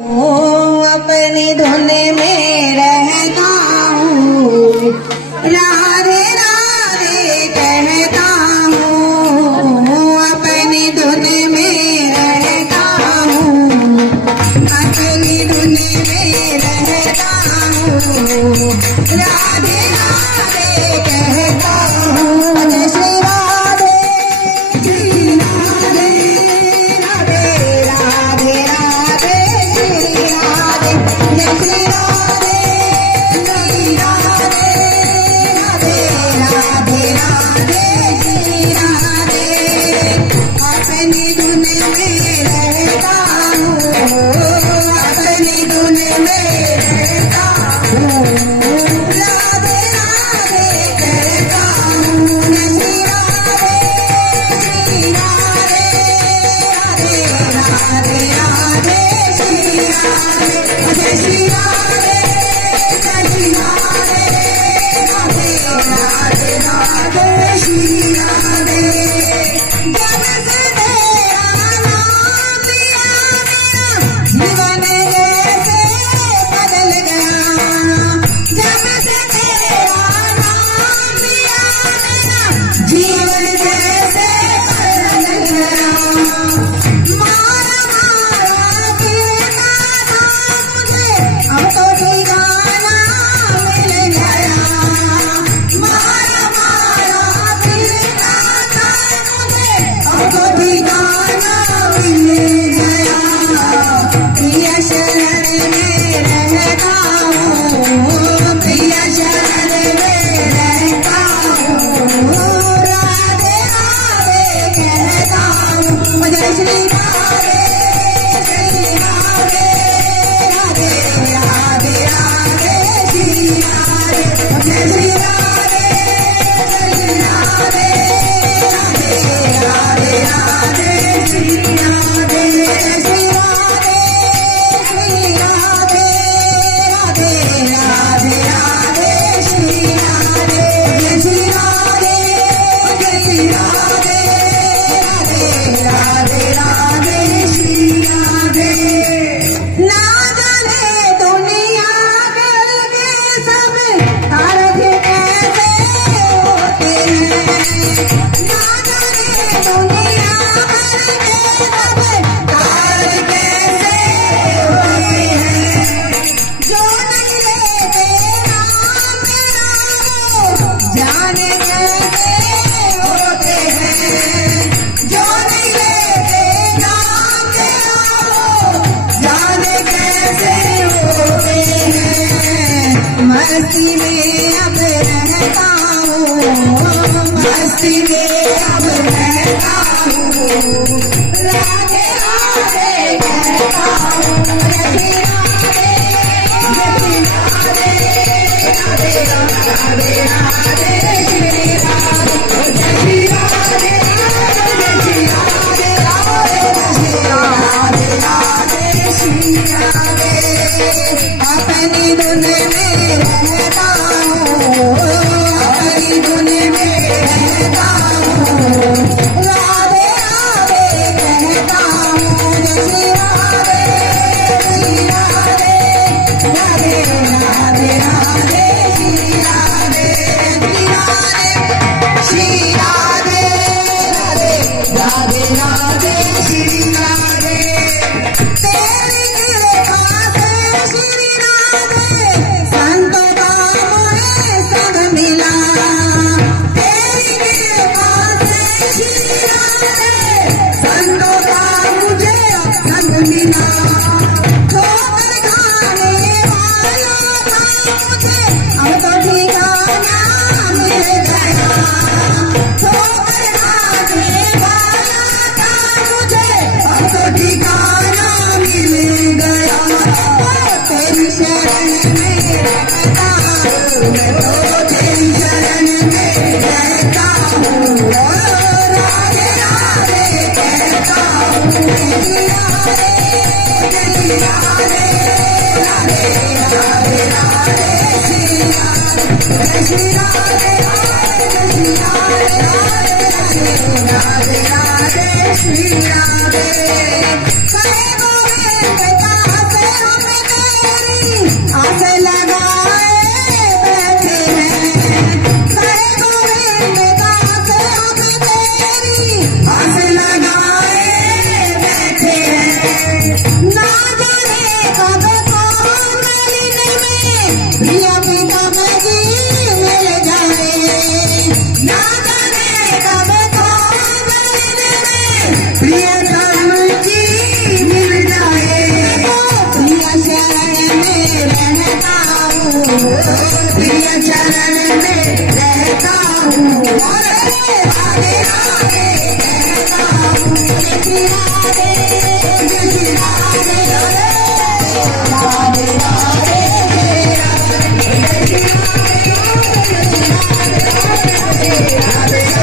अपनी धुन में रहता हूँ, राधे राधे कहता हूँ। अपनी धुन में रहता हूँ, अपनी धुन में रहता हूँ, राधे राधे कहता हूँ। जय श्री राधे, श्री राधे, राधे राधे राधे श्री राधे। जय श्री राधे, श्री राधे, राधे राधे राधे श्री राधे। अपनी धुन में रहता हूँ, अपनी धुन में रहता हूँ, राधे राधे कहता हूँ। श्री राधे, श्री राधे, राधे राधे श्री राधे। जय श्री राधे, श्री राधे, राधे राधे श्री राधे। जब से तेरा नाम लिया मेरा जीवन जैसे बदल गया। जब से तेरा नाम लिया मेरा जीवन जैसे बदल गया। मारा मारा फिरता था मुझे, अब तो ठिकाना मिल गया। मारा मारा फिरता था मुझे, अब तो ठिकाना मिल गया। प्रिय शरण में रहता हूँ, प्रिय शरण में रहता हूँ, राधे राधे कहता हूँ। जय श्री राधे, श्री राधे, राधे राधे श्री राधे। जय श्री राधे, श्री राधे, राधे राधे श्री राधे। जय श्री राधे, श्री राधे, राधे राधे श्री राधे। जय श्री राधे, श्री राधे, राधे राधे श्री राधे। ना जाने दुनिया के सब तारक कैसे होते हैं। ना जाने दुनिया के सब तारक कैसे होते हैं। जो नहीं लेते नाम मेरा वो जाने कैसे होते हैं। जो नहीं लेते नाम मेरा वो जाने कैसे होते हैं। मस्ती में अब रहता हूँ, मस्ती में अब रहता हूँ, राधे राधे कहता हूँ। श्री राधे, श्री राधे, राधे राधे श्री राधे। श्री राधे, श्री राधे, राधे राधे श्री राधे। अपनी धुन में रहता हूँ, अपनी धुन में रहता हूँ, राधे राधे कहता हूँ। श्री राधे, श्री राधे, राधे राधे श्री राधे। श्री राधे, राधे राधे श्री राधे। तेरी कृपा से श्री राधे संतों का मोहे संग मिला। तेरी कृपा से श्री राधे संतों का मुझे संग मिला। ठोकर खाने वाला था मुझे, अब तो ठिकाना मिल गया। ठोकर खाने वाला था मुझे, अब तो ठिकाना मिल गया। तेरी शरण में रहता हूँ, मैं तो तेरी शरण में रहता हूँ, राधे राधे कहता हूँ। श्री राधे, श्री राधे, राधे राधे श्री राधे। श्री राधे, श्री राधे, राधे राधे श्री राधे। करे गोविंद का से शरण में रहता हूँ, राधे राधे कहता हूँ, जय राधे जय राधे राधे राधे राधे राधे